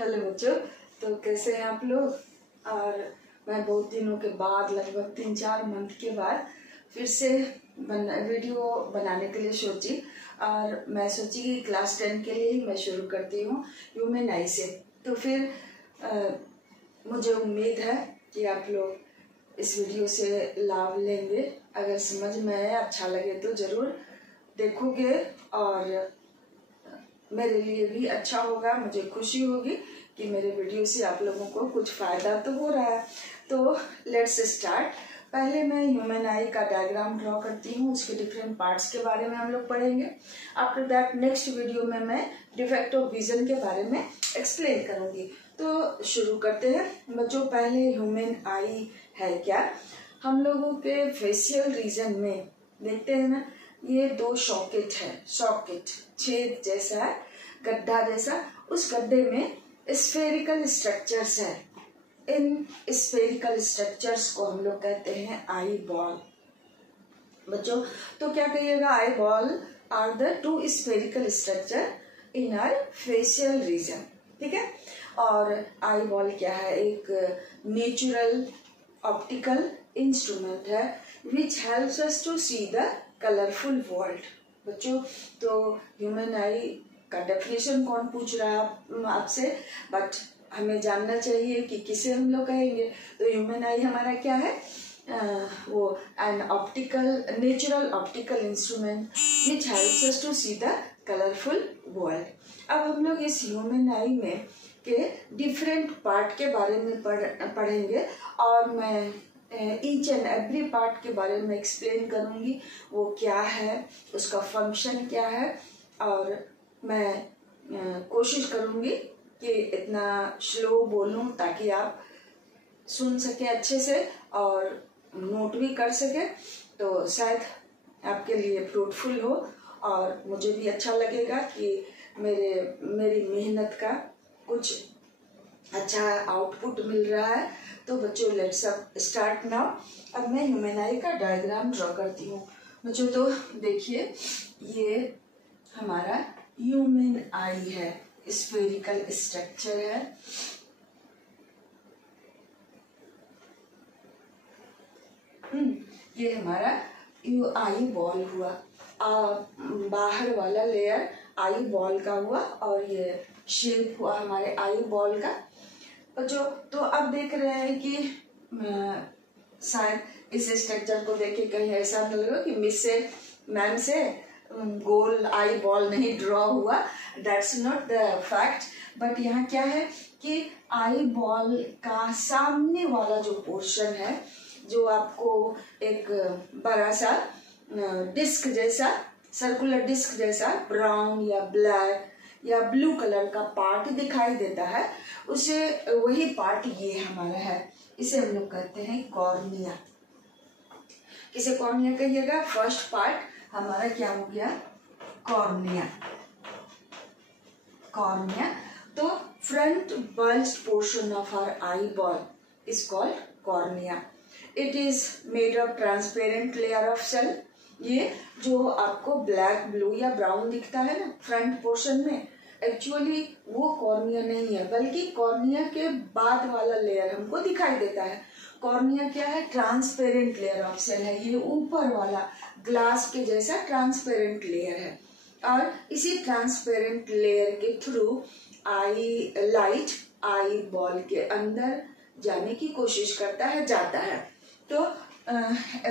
Hello बच्चों। तो कैसे हैं आप लोग। और मैं बहुत दिनों के बाद, लगभग 3-4 मंथ के बाद फिर से वीडियो बनाने के लिए सोची। और मैं सोची कि क्लास 10 के लिए ही मैं शुरू करती हूँ ह्यूमन आई से। तो फिर मुझे उम्मीद है कि आप लोग इस वीडियो से लाभ लेंगे। अगर समझ में आए, अच्छा लगे तो ज़रूर देखोगे और मेरे लिए भी अच्छा होगा, मुझे खुशी होगी कि मेरे वीडियो से आप लोगों को कुछ फ़ायदा तो हो रहा है। तो लेट्स स्टार्ट। पहले मैं ह्यूमन आई का डायग्राम ड्रॉ करती हूँ, उसके डिफरेंट पार्ट्स के बारे में हम लोग पढ़ेंगे। आफ्टर दैट नेक्स्ट वीडियो में मैं डिफेक्ट ऑफ विजन के बारे में एक्सप्लेन करूँगी। तो शुरू करते हैं बच्चों। पहले ह्यूमन आई है क्या। हम लोगों के फेशियल रीजन में देखते हैं ना, ये 2 सॉकेट है, सॉकेट छेद जैसा है, गड्ढा जैसा। उस गड्ढे में स्फेरिकल स्ट्रक्चर्स है। इन स्फेरिकल स्ट्रक्चर्स को हम लोग कहते हैं आई बॉल बच्चों। तो क्या कहिएगा, eyeball are the 2 spherical structure in our facial region. ठीक है। और आई बॉल क्या है, एक नेचुरल ऑप्टिकल इंस्ट्रूमेंट है which helps us to see the colourful world बच्चों। तो ह्यूमन आई का डेफिनेशन कौन पूछ रहा है आपसे, बट हमें जानना चाहिए कि किसे हम लोग कहेंगे। तो ह्यूमन आई हमारा क्या है, वो an optical natural optical instrument which helps us to see the colourful world. अब हम लोग इस ह्यूमन आई में के डिफरेंट पार्ट के बारे में पढ़ेंगे और मैं ईच एंड एवरी पार्ट के बारे में एक्सप्लेन करूँगी, वो क्या है, उसका फंक्शन क्या है। और मैं कोशिश करूँगी कि इतना स्लो बोलूँ ताकि आप सुन सके अच्छे से और नोट भी कर सके। तो शायद आपके लिए फ्रूटफुल हो और मुझे भी अच्छा लगेगा कि मेरी मेहनत का कुछ अच्छा आउटपुट मिल रहा है। तो बच्चों लेट्स स्टार्ट नाउ। अब मैं ह्यूमन आई का डायग्राम ड्रॉ करती हूँ बच्चों। तो देखिए, ये हमारा ह्यूमन आई है, स्फेरिकल स्ट्रक्चर है। ये हमारा आई बॉल हुआ, बाहर वाला लेयर आई बॉल का हुआ और ये शेप हुआ हमारे आई बॉल का बच्चों। तो अब देख रहे हैं कि शायद इस स्ट्रक्चर को देख के कहीं ऐसा न लगे कि मिस से मैम से गोल आई बॉल नहीं ड्रॉ हुआ। That's not the fact. But यहाँ क्या है कि आई बॉल का सामने वाला जो पोर्शन है, जो आपको एक बड़ा सा डिस्क जैसा, सर्कुलर डिस्क जैसा ब्राउन या ब्लैक या ब्लू कलर का पार्ट दिखाई देता है, उसे वही पार्ट ये हमारा है। इसे हम लोग कहते हैं कॉर्निया। किसे कॉर्निया कहिएगा, फर्स्ट पार्ट हमारा क्या हो गया, कॉर्निया। कॉर्निया। तो front bulged portion of our eyeball is called cornea. It is made of transparent layer of cell. ये जो आपको ब्लैक, ब्लू या ब्राउन दिखता है ना फ्रंट पोर्शन में, एक्चुअली वो कॉर्निया नहीं है, बल्कि कॉर्निया के बाद वाला लेयर हमको दिखाई देता है। कॉर्निया क्या है, ट्रांसपेरेंट लेयर ऑफ सेल है। ये ऊपर वाला ग्लास के जैसा ट्रांसपेरेंट लेयर है और इसी ट्रांसपेरेंट लेयर के थ्रू आई लाइट आई बॉल के अंदर जाने की कोशिश करता है, जाता है। तो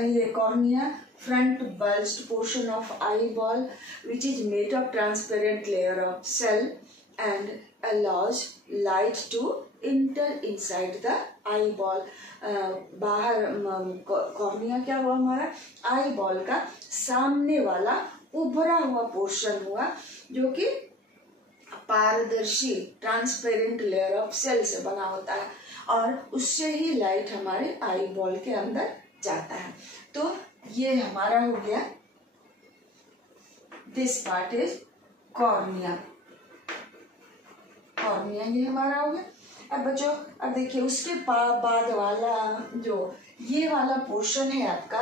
ये cornea front bulged portion of eyeball which is made of transparent layer of cell and allows light to enter inside the eyeball। बाहर कॉर्निया क्या हुआ, हमारा आई बॉल का सामने वाला उभरा हुआ पोर्शन हुआ, जो कि पारदर्शी ट्रांसपेरेंट लेयर ऑफ सेल से बना होता है और उससे ही लाइट हमारे आई बॉल के अंदर जाता है। तो ये हमारा हो गया, this part is cornea. Cornea ये हमारा हो गया। अब बच्चों अब देखिए, उसके बाद वाला जो ये वाला पोर्शन है आपका,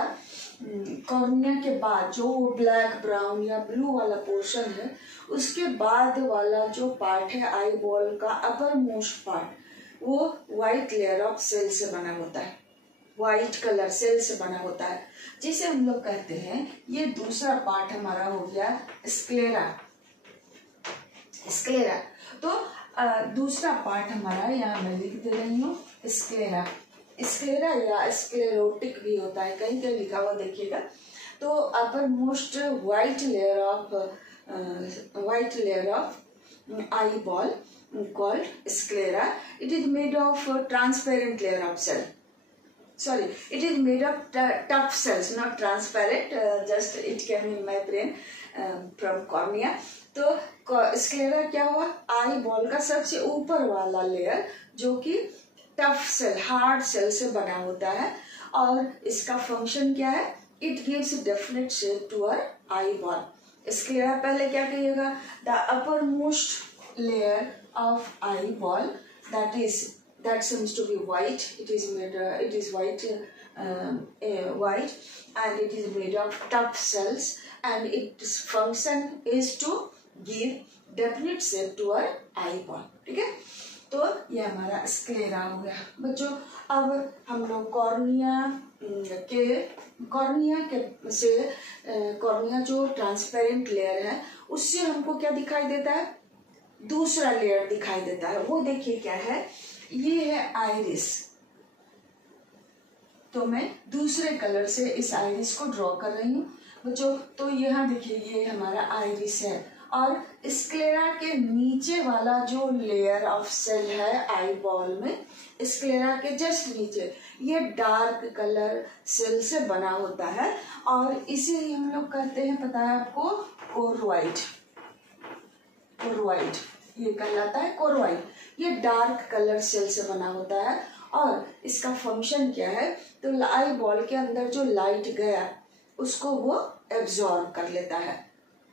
कॉर्निया के बाद जो ब्लैक ब्राउन या ब्लू वाला पोर्शन है, उसके बाद वाला जो पार्ट है आई बॉल का अपर मोस्ट पार्ट, वो व्हाइट लेयर ऑफ सेल से बना होता है, व्हाइट कलर सेल से बना होता है, जिसे हम लोग कहते हैं ये दूसरा पार्ट हमारा हो गया स्क्लेरा। स्क्लेरा तो दूसरा पार्ट हमारा यहाँ मैं लिख दे रही हूँ स्क्लेरा। स्क्लेरा या स्क्लेरोटिक भी होता है, कहीं कहीं लिखा हुआ देखिएगा। तो upper most white layer of eye ball called sclera. It is made of transparent layer of cell. Sorry, it is made of tough cells, not transparent. Just it came in my brain from cornea. तो sclera क्या हुआ, eye ball का सबसे ऊपर वाला layer जो कि tough cell, hard shell से बना होता है, और इसका फंक्शन क्या है, it gives definite shape to our eyeball. Sclera पहले क्या कहिएगा, the uppermost layer of eyeball that seems to be white. It is white, white, and it is made of tough cells, and its function is to give definite shape to our eyeball. ठीक है, तो ये हमारा sclera हो गया बच्चों। अब हम लोग कॉर्निया जो ट्रांसपेरेंट लेयर है, उससे हमको क्या दिखाई देता है, दूसरा लेयर दिखाई देता है। वो देखिए क्या है, ये है आइरिस। तो मैं दूसरे कलर से इस आइरिस को ड्रॉ कर रही हूँ बच्चों। तो यहाँ देखिए ये हमारा आइरिस है, और स्क्लेरा के नीचे वाला जो लेयर ऑफ सेल है आई बॉल में, स्क्लेरा के जस्ट नीचे ये डार्क कलर सेल से बना होता है, और इसे ही हम लोग कहते हैं, पता है आपको, कोरवाइट। कोरवाइट ये कहलाता है कोरवाइट। ये डार्क कलर सेल से बना होता है, और इसका फंक्शन क्या है, तो आई बॉल के अंदर जो लाइट गया उसको वो एब्जॉर्ब कर लेता है,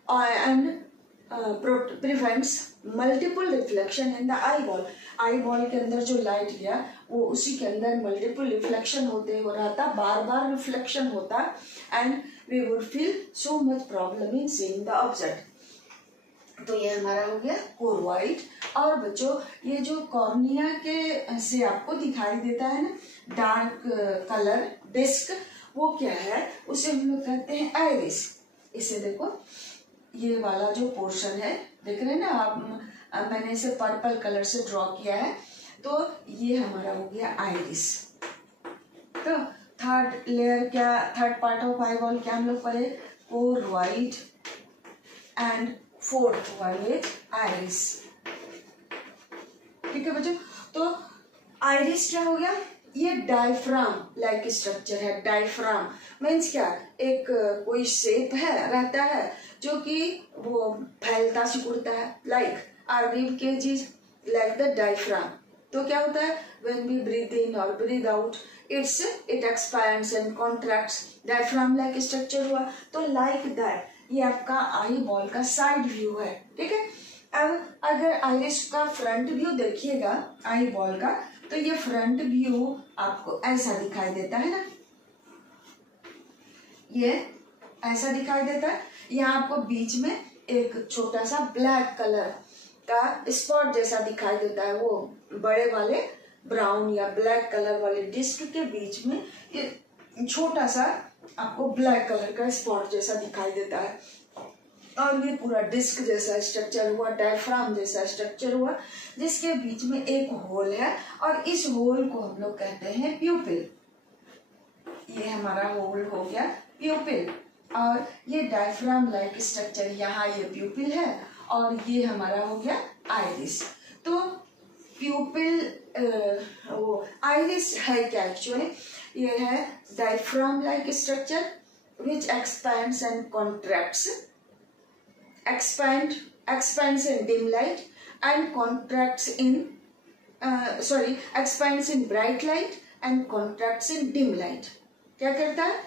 and prevents multiple reflection in the eye ball. Eye ball के अंदर जो लाइट गया वो उसी के अंदर मल्टीपल रिफ्लेक्शन होते हो रहा था, बार बार रिफ्लेक्शन होता, and we would feel so much problem in seeing the object. तो ये हमारा हो गया कोरवाइट। और बच्चों ये जो कॉर्निया के से आपको दिखाई देता है ना डार्क कलर डिस्क, वो क्या है, उसे हम लोग कहते हैं आइरिस। इसे देखो, ये वाला जो पोर्शन है देख रहे हैं ना आप, मैंने इसे पर्पल कलर से ड्रॉ किया है, तो ये हमारा हो गया आइरिस। तो third part of eyeball क्या हम लोग पढ़े, choroid, and fourth one is iris. ठीक है बच्चों, तो आइरिस क्या हो गया, ये डायफ्राम लाइक स्ट्रक्चर है। डायफ्राम मीन्स क्या, एक कोई शेप है रहता है जो कि वो फैलता सिकुड़ता है, like our rib cage like the diaphragm. तो क्या होता है, व्हेन वी ब्रीथ इन और breathe out, it expands and contracts, diaphragm like structure हुआ। तो लाइक दैट ये आपका आई बॉल का साइड व्यू है। ठीक है, अब अगर आइरिस का फ्रंट व्यू देखिएगा आई बॉल का, तो ये फ्रंट व्यू आपको ऐसा दिखाई देता है ना, ये ऐसा दिखाई देता है। यहाँ आपको बीच में एक छोटा सा ब्लैक कलर का स्पॉट जैसा दिखाई देता है, वो बड़े वाले ब्राउन या ब्लैक कलर वाले डिस्क के बीच में ये छोटा सा आपको ब्लैक कलर का स्पॉट जैसा दिखाई देता है, और ये पूरा डिस्क जैसा स्ट्रक्चर हुआ, डायफ्राम जैसा स्ट्रक्चर हुआ, जिसके बीच में एक होल है, और इस होल को हम लोग कहते हैं प्यूपिल। ये हमारा होल हो गया प्यूपिल, और ये डायफ्राम लाइक स्ट्रक्चर, यहाँ ये प्यूपिल है, और ये हमारा हो गया आइरिस। तो प्यूपिल वो आइरिस है क्या एक्चुअली, ये है diaphragm like structure which expands and contracts, expands in dim light and contracts in expands in bright light and contracts in dim light। क्या करता है,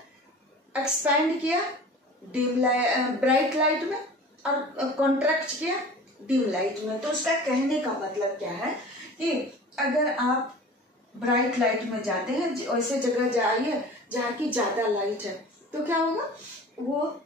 एक्सपैंड किया डिम लाइट, ब्राइट लाइट में, और कॉन्ट्रैक्ट किया डिम लाइट में। तो उसका कहने का मतलब क्या है कि अगर आप ब्राइट लाइट में जाते हैं, ऐसे जगह जाइए जहाँ की ज्यादा लाइट है, तो क्या होगा, वो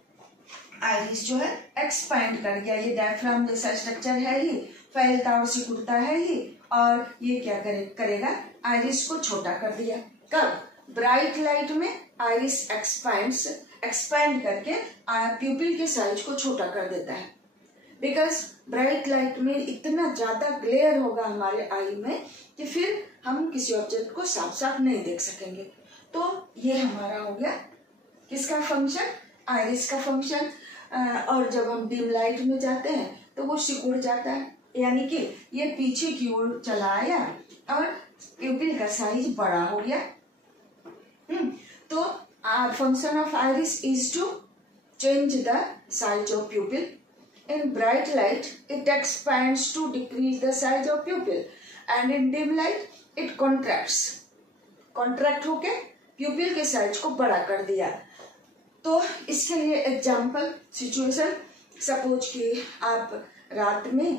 आइरिस जो है एक्सपैंड कर गया। ये डायफ्राम जैसा स्ट्रक्चर है ही, फैलता और सिकुड़ता है ही, और ये क्या करेगा, आइरिस को छोटा कर दिया। कब, ब्राइट लाइट में आइरिस एक्सपैंड करके प्यूपिल के साइज को छोटा कर देता है। बिकॉज ब्राइट लाइट में इतना ज्यादा ग्लेयर होगा हमारे आई में कि फिर हम किसी ऑब्जेक्ट को साफ साफ नहीं देख सकेंगे। तो ये हमारा हो गया किसका फंक्शन, आइरिस का फंक्शन। और जब हम डिम लाइट में जाते हैं तो वो सिकुड़ जाता है, यानी कि ये पीछे की ओर चला आया और प्यूपिल का साइज बड़ा हो गया। तो function of iris is to change the size of pupil. In bright light, it expands to decrease the size of pupil, and in dim light, it contracts. Contract होके pupil के साइज को बड़ा कर दिया। तो इसके लिए एग्जाम्पल सिचुएशन, सपोज कि आप रात में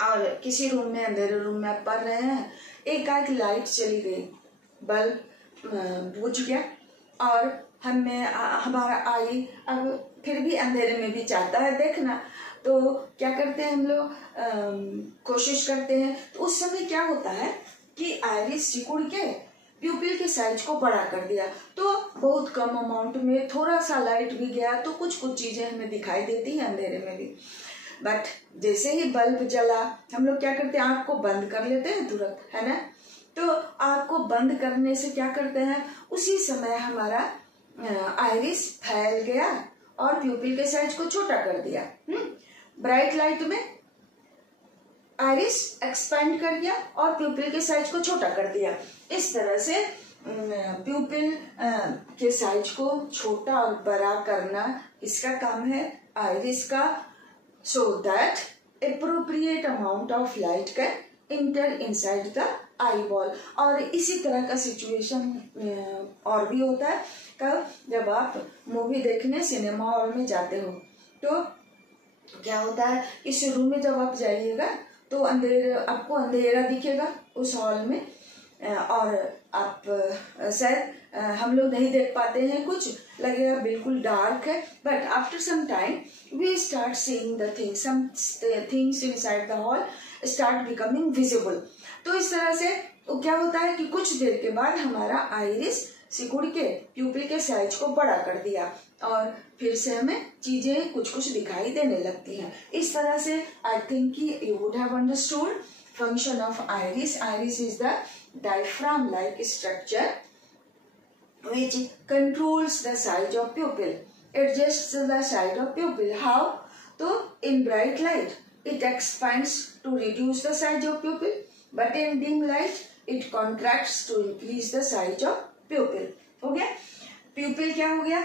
और किसी रूम में, अंधेरे रूम में आप पढ़ रहे हैं, एक लाइट चली गई, बल्ब बुझ गया और हमारा आई अब फिर भी अंधेरे में भी चाहता है देखना। तो क्या करते हैं हम लोग, कोशिश करते हैं। तो उस समय क्या होता है कि आइरिस सिकुड़ के प्यूपिल के साइज को बड़ा कर दिया। तो बहुत कम अमाउंट में थोड़ा सा लाइट भी गया तो कुछ चीजें हमें दिखाई देती हैं अंधेरे में भी। बट जैसे ही बल्ब जला, हम लोग क्या करते हैं, आंख को बंद कर लेते हैं तुरंत, है ना। तो आंख को बंद करने से क्या करते हैं, उसी समय हमारा आइरिस फैल गया और प्यूपिल के साइज को छोटा कर दिया। ब्राइट लाइट में आइरिस एक्सपैंड कर दिया और प्यूपिल के साइज को छोटा कर दिया। इस तरह से प्यूपिल के साइज को छोटा और बड़ा करना इसका काम है, आइरिस का, so that appropriate amount of light can inter inside the eye ball. और इसी तरह का सिचुएशन और भी होता है कब, जब आप मूवी देखने सिनेमा हॉल में जाते हो। तो क्या होता है, इस रूम में जब आप जाइएगा तो आपको अंधेरा दिखेगा उस हॉल में, और आप शायद हम लोग नहीं देख पाते हैं, कुछ लगेगा बिल्कुल डार्क है। But after some time we start seeing the things, some things inside the hall start becoming visible. तो इस तरह से तो क्या होता है कि कुछ देर के बाद हमारा आइरिस सिकुड़ के प्यूपिल के साइज को बड़ा कर दिया और फिर से हमें चीजें कुछ दिखाई देने लगती हैं। इस तरह से आई थिंक कि you would have understood function of iris. Iris is the diaphragm like structure which controls the size of pupil, adjusts the size of pupil. How? So in bright light it expands to reduce the size of pupil, but in dim light it contracts to increase the size of pupil. हो गया, प्यूपिल क्या हो गया,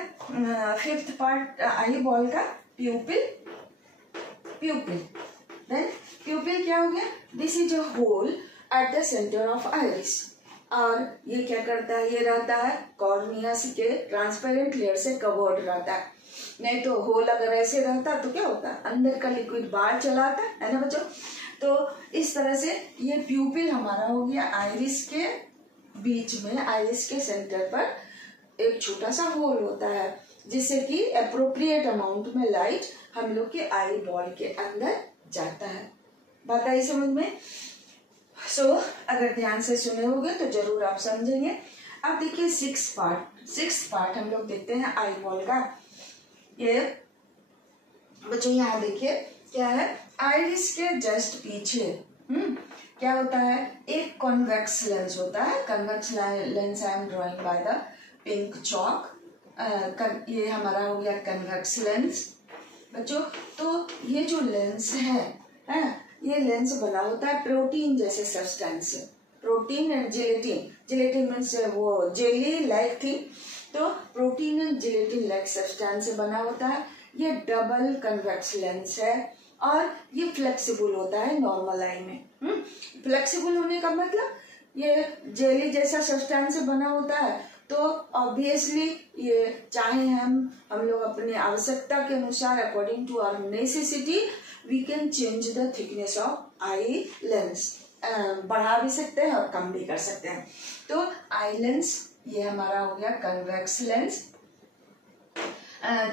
fifth part eye ball का प्यूपिल। Then प्यूपिल क्या हो गया, this is a hole at the centre of iris. और ये क्या करता है, ये रहता है कॉर्निया के ट्रांसपेरेंट लेयर से कवर्ड रहता है। नहीं तो होल अगर ऐसे रहता तो क्या होता, अंदर का लिक्विड बाहर चला आता है ना बच्चों। तो इस तरह से ये प्यूपिल हमारा हो गया, आइरिस के बीच में, आइरिस के सेंटर पर एक छोटा सा होल होता है जिससे कि अप्रोप्रिएट अमाउंट में लाइट हम लोग के आई बॉल के अंदर जाता है। बात आई समझ में। सो अगर ध्यान से सुने होंगे तो जरूर आप समझेंगे। अब देखिए सिक्स पार्ट हम लोग देखते हैं आई बॉल का। ये बच्चों यहाँ देखिए क्या है, आइरिस के जस्ट पीछे क्या होता है, एक कॉन्वेक्स लेंस होता है। Convex lens I am drawing by the pink chalk. ये हमारा हो गया कॉन्वेक्स लेंस बच्चों। तो ये जो लेंस है ये लेंस बना होता है प्रोटीन जैसे सब्सटेंस से, प्रोटीन एंड जिलेटिन मीन्स वो जेली लाइक थिंग। तो protein and gelatin like substance से बना होता है। ये डबल कन्वेक्स लेंस है और ये फ्लेक्सिबल होता है नॉर्मल आई में। फ्लेक्सिबल होने का मतलब ये जेली जैसा सब्सटेंस से बना होता है, तो ऑब्वियसली ये चाहे हम लोग अपनी आवश्यकता के अनुसार according to our necessity we can change the thickness of eye lens, बढ़ा भी सकते हैं और कम भी कर सकते हैं। तो आई लेंस ये हमारा हो गया convex lens.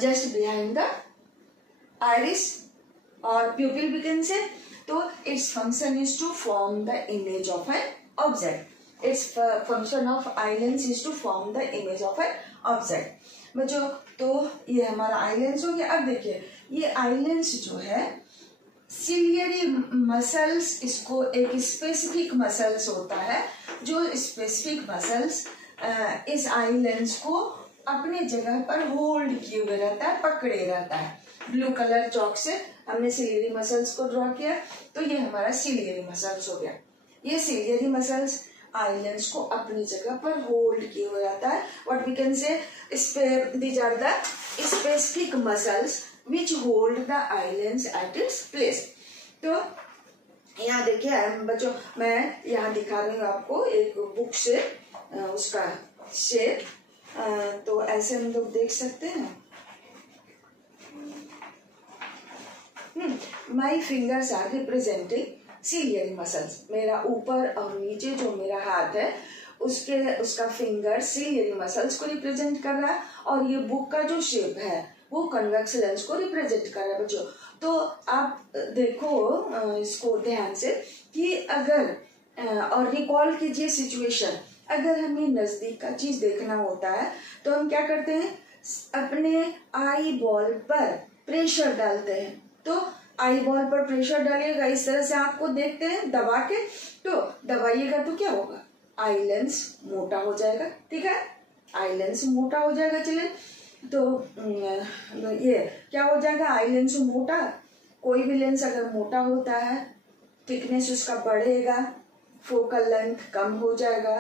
Just behind the iris और प्यूपिल भी कैन से। तो its function is to form the image of an object. Its function of eye lens is to form the image of an object. बच्चों तो ये हमारा eye lens हो गया। अब देखिए ये आईलेंस जो है सिलियरी मसल्स, इसको एक स्पेसिफिक मसल्स होता है जो स्पेसिफिक मसल्स इस आईलेंस को अपने जगह पर होल्ड किए हुए रहता है, पकड़े रहता है। ब्लू कलर चौक से हमने सिलियरी मसल्स को ड्रॉ किया तो ये हमारा सिलियरी मसल्स हो गया। ये सिलियरी मसल्स आईलेंस को अपनी जगह पर होल्ड किए हुए रहता है। What we can say these are the specific muscles which hold the eyelens at its place। तो यहाँ देखिए बच्चों मैं यहाँ दिखा रही हूँ आपको एक बुक से उसका शेप। तो ऐसे हम लोग देख सकते हैं। My fingers are representing ciliary muscles. मेरा ऊपर और नीचे जो मेरा हाथ है उसका फिंगर सिलियरी मसल्स को रिप्रेजेंट कर रहा है और ये बुक का जो शेप है वो कन्वेक्स लेंस को रिप्रेजेंट कर रहा है। बच्चों तो आप देखो इसको ध्यान से कि अगर और रिकॉल कीजिए सिचुएशन, अगर हमें नजदीक का चीज देखना होता है तो हम क्या करते हैं, अपने आई बॉल पर प्रेशर डालते हैं। तो आई बॉल पर प्रेशर डालिएगा, इस तरह से आपको देखते हैं दबा के, तो दबाइएगा तो क्या होगा, आई लेंस मोटा हो जाएगा। ठीक है, आई लेंस मोटा हो जाएगा। चलिए तो ये क्या हो जाएगा, आई लेंस मोटा। कोई भी लेंस अगर मोटा होता है थिकनेस उसका बढ़ेगा, फोकल लेंथ कम हो जाएगा,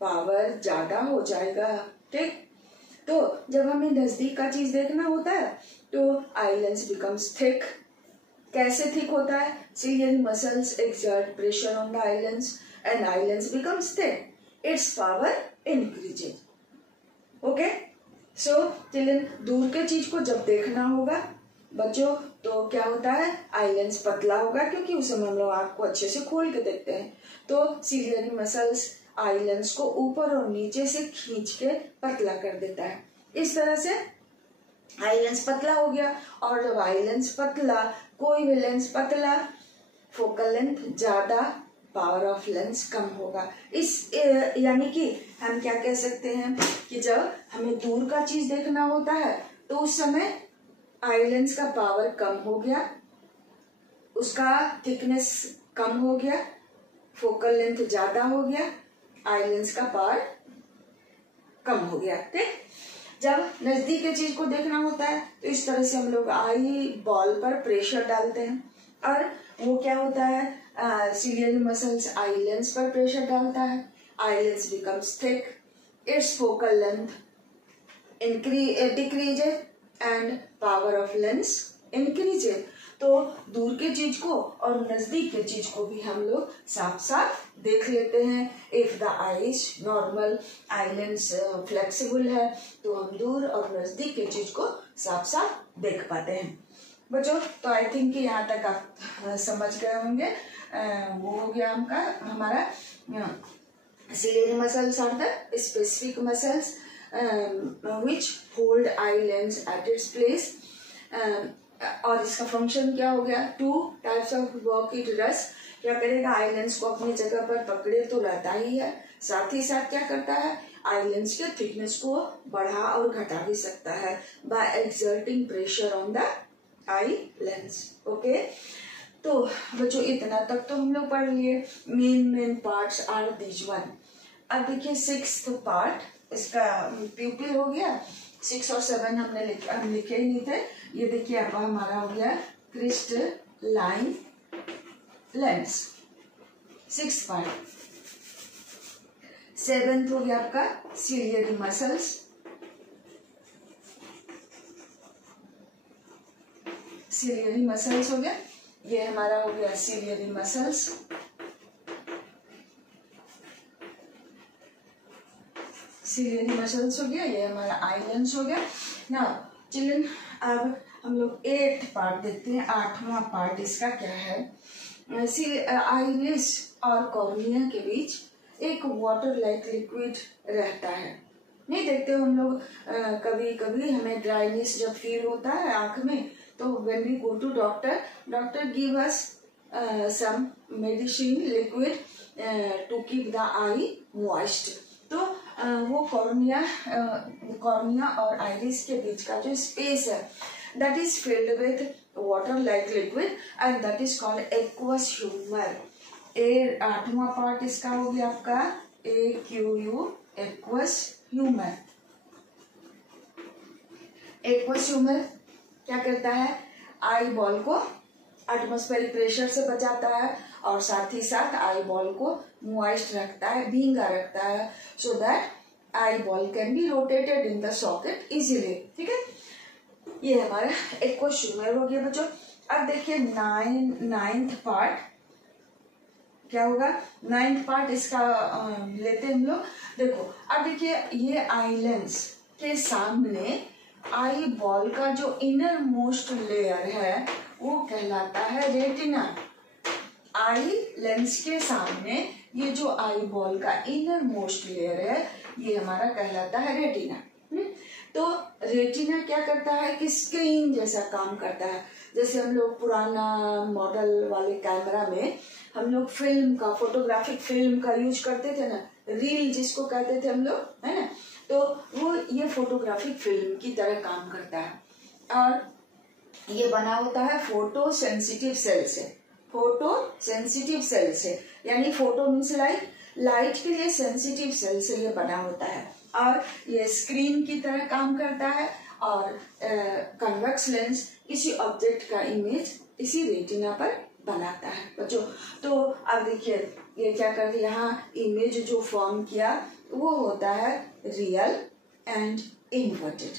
पावर ज्यादा हो जाएगा। ठीक, तो जब हमें नजदीक का चीज देखना होता है तो आई लेंस बिकम्स थिक। कैसे थिक होता है, ciliary muscles exert pressure on the eye lens and eye lens becomes thick, it's power increases. Okay, so children दूर के चीज को जब देखना होगा बच्चों तो क्या होता है, आई लेंस पतला होगा क्योंकि उस समय हम लोग आँख को अच्छे से खोल के देखते हैं। तो सिलियरी मसल्स आई लेंस को ऊपर और नीचे से खींच के पतला कर देता है। इस तरह से आई लेंस पतला हो गया। और जब आई लेंस पतला, कोई भी लेंस पतला, फोकल लेंथ ज्यादा, पावर ऑफ लेंस कम होगा। इस यानी कि हम क्या कह सकते हैं कि जब हमें दूर का चीज देखना होता है तो उस समय आई लेंस का पावर कम हो गया, उसका थिकनेस कम हो गया, फोकल लेंथ ज्यादा हो गया, आई लेंस का पावर कम हो गया। ठीक, जब नजदीक की चीज को देखना होता है तो इस तरह से हम लोग आई बॉल पर प्रेशर डालते हैं और वो क्या होता है, सिलियरी मसल्स आई लेंस पर प्रेशर डालता है, eye lens becomes thick, it's focal length decreases and power of lens increases. तो दूर के चीज को और नजदीक के चीज को भी हम लोग साफ साफ देख लेते हैं। If the eyes normal, eye lens flexible है तो हम दूर और नजदीक के चीज को साफ साफ देख पाते हैं। बच्चों तो आई थिंक कि यहाँ तक आप समझ गए होंगे। वो हो गया हमारा ciliary muscles are the specific muscles which hold eye lens at its place। और इसका फंक्शन क्या हो गया, two types of work it does. क्या करेगा, आई लेंस को अपनी जगह पर पकड़े तो रहता ही है, साथ ही साथ क्या करता है, आई लेंस के थिकनेस को बढ़ा और घटा भी सकता है by exerting pressure on the eye lens. Okay, तो बच्चों इतना तक तो हम लोग पढ़ लिए। Main parts are these one. अब देखिए 6th पार्ट, इसका प्यूपिल हो गया। 6 और 7 हम लिखे ही नहीं थे। ये देखिए अब हमारा हो गया crystalline lens, 6th part. 7th हो गया आपका सिलियरी मसल्स, सिलियरी मसल्स हो गया, ये हमारा हो गया सिलियरी मसल्स। सिलियरी मसल्स हो गया, ये हमारा आई लेंस हो गया। ना चिल्ड्रन अब हम लोग 8th पार्ट देखते हैं, 8वां पार्ट इसका क्या है। आइरिस और कॉर्निया के बीच एक वाटर लाइक लिक्विड रहता है। नहीं देखते हो हम लोग, कभी कभी हमें ड्राइनेस जब फील होता है आंख में, तो when we go to doctor, doctor give us some medicine liquid to keep the eye moist. तो वो कॉर्निया और आइरिस के बीच का जो स्पेस है that is filled with water like liquid and that is called aqueous humour. 8वां part इसका हो गया आपका AQU, aqueous humour. Aqueous humour क्या करता है, आई बॉल को एटमॉस्फेरिक प्रेशर से बचाता है और साथ ही साथ आई बॉल को मॉइस्ट रखता है, भींगा रखता है, so that eye ball can be rotated in the socket easily. ठीक है, ये हमारा एक्वस ह्यूमर हो गया बच्चों। अब देखिए 9th पार्ट क्या होगा, 9th पार्ट इसका लेते हैं हम लोग। देखो अब देखिए ये आई लेंस के सामने आई बॉल का जो इनर मोस्ट लेयर है वो कहलाता है रेटिना। आई लेंस के सामने ये जो आई बॉल का इनर मोस्ट लेयर है ये हमारा कहलाता है रेटिना। तो रेटिना क्या करता है कि स्क्रीन जैसा काम करता है। जैसे हम लोग पुराना मॉडल वाले कैमरा में हम लोग फिल्म का, फोटोग्राफिक फिल्म का यूज करते थे ना, रील जिसको कहते थे हम लोग, है ना, तो वो ये फोटोग्राफिक फिल्म की तरह काम करता है और ये बना होता है फोटो सेंसिटिव सेल से। फोटो सेंसिटिव सेल से यानी फोटो मीन्स लाइट के लिए सेंसिटिव सेल से ये बना होता है और ये स्क्रीन की तरह काम करता है और कन्वेक्स लेंस किसी ऑब्जेक्ट का इमेज इसी रेटिना पर बनाता है बच्चों। तो अब देखिए ये क्या कर दिया, यहाँ इमेज जो फॉर्म किया वो होता है real and inverted,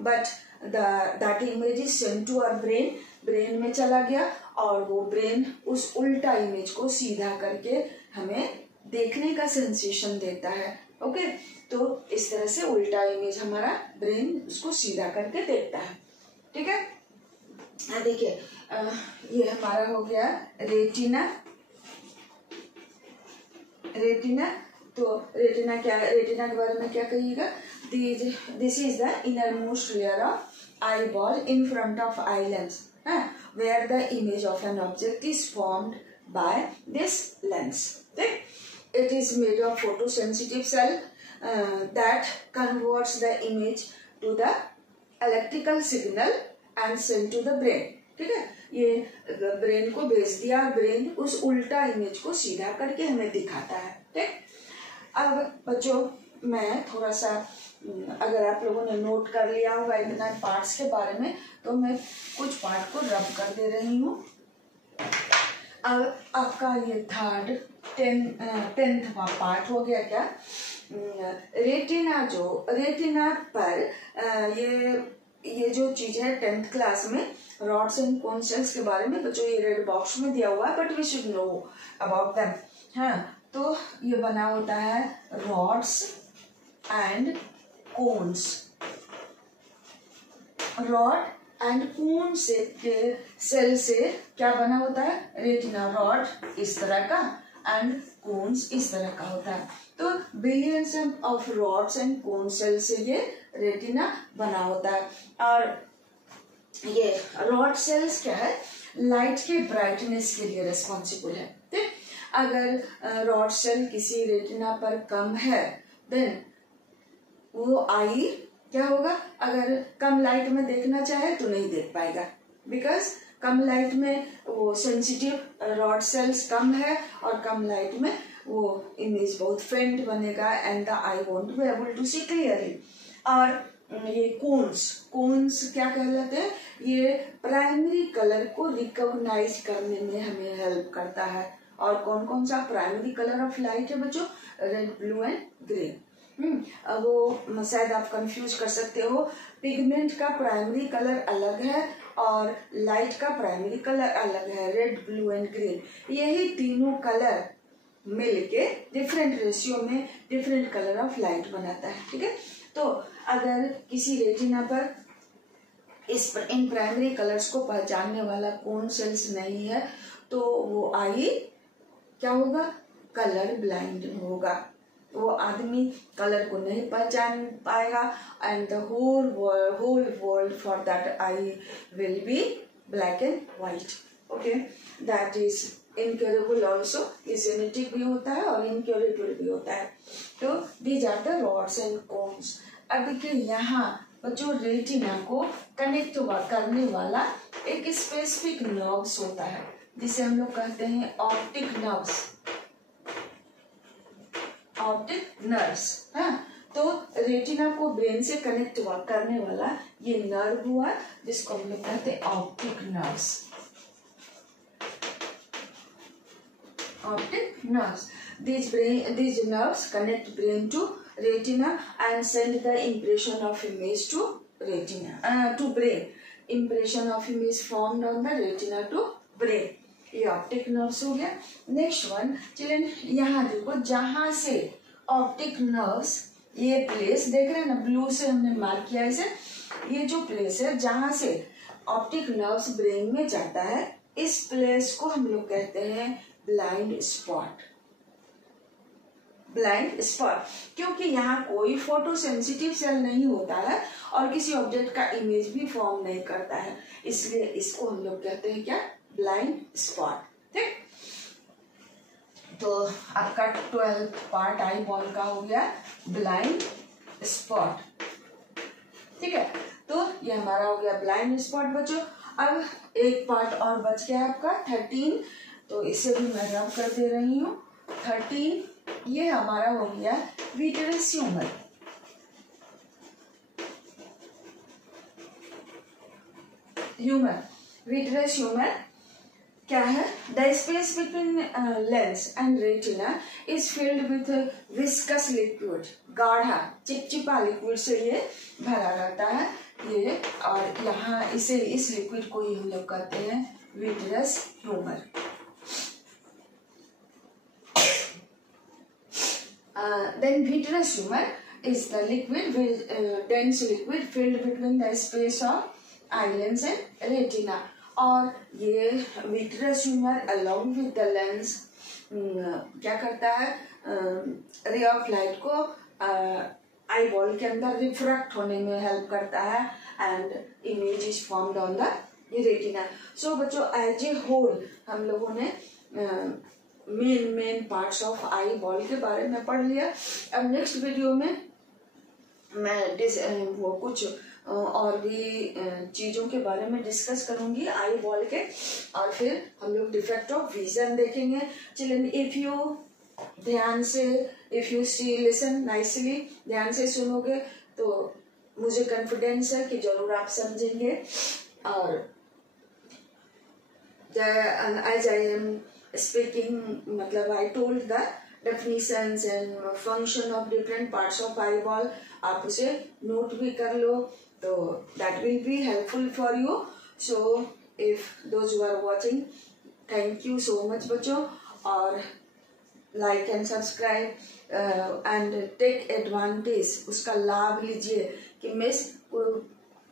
but that image is sent to our brain, brain में चला गया और वो ब्रेन उस उल्टा इमेज को सीधा करके हमें देखने का सेंसेशन देता है। ओके, तो इस तरह से उल्टा इमेज हमारा ब्रेन उसको सीधा करके देखता है। ठीक है, देखिए ये हमारा हो गया रेटिना। रेटिना तो रेटिना क्या, रेटिना के बारे में क्या कहिएगा, this is the innermost layer of eyeball in front of eye lens, where the image of an object is formed by this lens. It is made of photosensitive cell that converts the image to the electrical signal and sent to the brain। ठीक है, ये brain को भेज दिया, brain उस उल्टा image को सीधा करके हमें दिखाता है। ठीक, अब बच्चों मैं थोड़ा सा, अगर आप लोगों ने नोट कर लिया होगा इतना पार्ट्स के बारे में, तो मैं कुछ पार्ट को रब कर दे रही हूँ। अब आपका ये 10th पार्ट हो गया क्या, रेटिना। जो रेटिना पर ये जो चीज है 10th क्लास में रॉड्स एंड कोन सेल्स के बारे में बच्चों ये रेड बॉक्स में दिया हुआ है, but we should know about them. हाँ, तो ये बना होता है rods and cones. Rod and cone cell से क्या बना होता है, रेटिना। रॉड इस तरह का एंड कोन्स इस तरह का होता है। तो billions of rods and cone cell से ये रेटिना बना होता है। और ये रॉड सेल्स क्या है, लाइट के ब्राइटनेस के लिए रिस्पॉन्सिबल है। ठीक, अगर रॉड सेल किसी रेटिना पर कम है देन वो आई क्या होगा, अगर कम लाइट में देखना चाहे तो नहीं देख पाएगा, बिकॉज कम लाइट में वो सेंसिटिव रॉड सेल्स कम है और कम लाइट में वो इमेज बहुत फेंट बनेगा and the eye won't be able to see clearly. और ये कोन्स क्या कहलाते हैं, ये प्राइमरी कलर को रिकॉग्नाइज करने में हमें हेल्प करता है। और कौन कौन सा प्राइमरी कलर ऑफ लाइट है बच्चों, रेड, ब्लू एंड ग्रीन। वो शायद आप कंफ्यूज कर सकते हो, पिगमेंट का प्राइमरी कलर अलग है और लाइट का प्राइमरी कलर अलग है, रेड, ब्लू एंड ग्रीन। यही तीनों कलर मिलके डिफरेंट रेशियो में डिफरेंट कलर ऑफ लाइट बनाता है। ठीक है, तो अगर किसी रेटिना पर इन प्राइमरी कलर्स को पहचानने वाला कोन सेल्स नहीं है तो वो आई क्या होगा, कलर ब्लाइंड होगा। वो आदमी कलर को नहीं पहचान पाएगा and the whole world for that I will be black and white. Okay, that is incurable also. ये जेनेटिक भी होता है और इनक्योरेबल भी होता है. तो these are the rods and cones. अब देखिए यहाँ बच्चों रेटिना को कनेक्ट करने वाला एक स्पेसिफिक नर्व्स होता है जिसे हम लोग कहते हैं ऑप्टिक नर्व्स. Optic nerves. हाँ, तो रेटिना को ब्रेन से कनेक्ट करने वाला ये नर्व हुआ जिसको हम लोग कहते हैं optic nerves. Optic nerves. These nerves connect brain to retina and send the impression of image to retina to brain. Impression of image formed on the retina to brain. ये ऑप्टिक नर्व्स हो गया. Next one, children यहाँ देखो, जहां से optic nerves, ये place देख रहे हैं ना, ब्लू से हमने मार्क किया इसे. ये जो प्लेस है जहां से ऑप्टिक नर्व्स ब्रेन में जाता है, इस प्लेस को हम लोग कहते हैं ब्लाइंड स्पॉट. ब्लाइंड स्पॉट क्योंकि यहाँ कोई फोटो सेंसिटिव सेल नहीं होता है और किसी ऑब्जेक्ट का इमेज भी फॉर्म नहीं करता है, इसलिए इसको हम लोग कहते हैं क्या, ब्लाइंड स्पॉट. ठीक, तो आपका 12th पार्ट आई बॉल का हो गया ब्लाइंड स्पॉट. ठीक है, तो ये हमारा हो गया ब्लाइंड स्पॉट बच्चों. अब एक पार्ट और बच गया आपका 13, तो इसे भी मैं रब कर दे रही हूँ. 13 ये हमारा हो गया विट्रस ह्यूमर. विट्रस ह्यूमर क्या है? The space between lens and retina is filled with viscous liquid. गाढ़ा चिपचिपा लिक्विड से ये भरा रहता है ये, और यहाँ इसे इस लिक्विड को ही हम लोग कहते हैं vitreous humour. Then vitreous humor is the liquid, dense liquid filled between the space of eye lens and retina. और ये vitreous humor along with the lens क्या करता है, रे ऑफ लाइट को आई बॉल के अंदर रिफ्रैक्ट होने में हेल्प करता है and image is formed on the retina. So बच्चों एज ए होल हम लोगों ने main parts of eyeball के बारे में पढ़ लिया. अब नेक्स्ट वीडियो में मैं वो कुछ और भी चीजों के बारे में डिस्कस करूंगी आई बॉल के, और फिर हम लोग डिफेक्ट ऑफ विजन देखेंगे. चिल्ड्रन इफ यू ध्यान से, if you see listen nicely, ध्यान से सुनोगे तो मुझे कॉन्फिडेंस है कि जरूर आप समझेंगे. और एज आई एम speaking, मतलब I told the definitions and function of different parts of eyeball. आप उसे नोट भी कर लो तो that will be helpful for you. So if those who are watching, thank you so much बच्चों, और like and subscribe and take advantage, उसका लाभ लीजिए कि मिस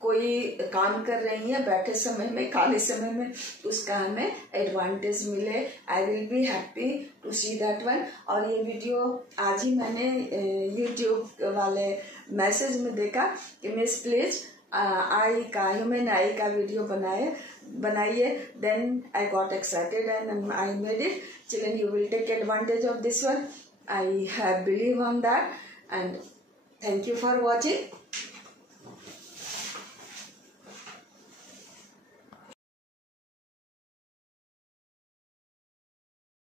कोई काम कर रही है बैठे समय में, खाली समय में, उसका हमें एडवांटेज मिले. I will be happy to see that one. और ये वीडियो आज ही मैंने यूट्यूब वाले मैसेज में देखा कि मिस प्लीज आई का, ह्यूमन आई का वीडियो बनाइए. Then I got excited and I made it. Children you will take advantage of this one. I have believe on that and thank you for watching.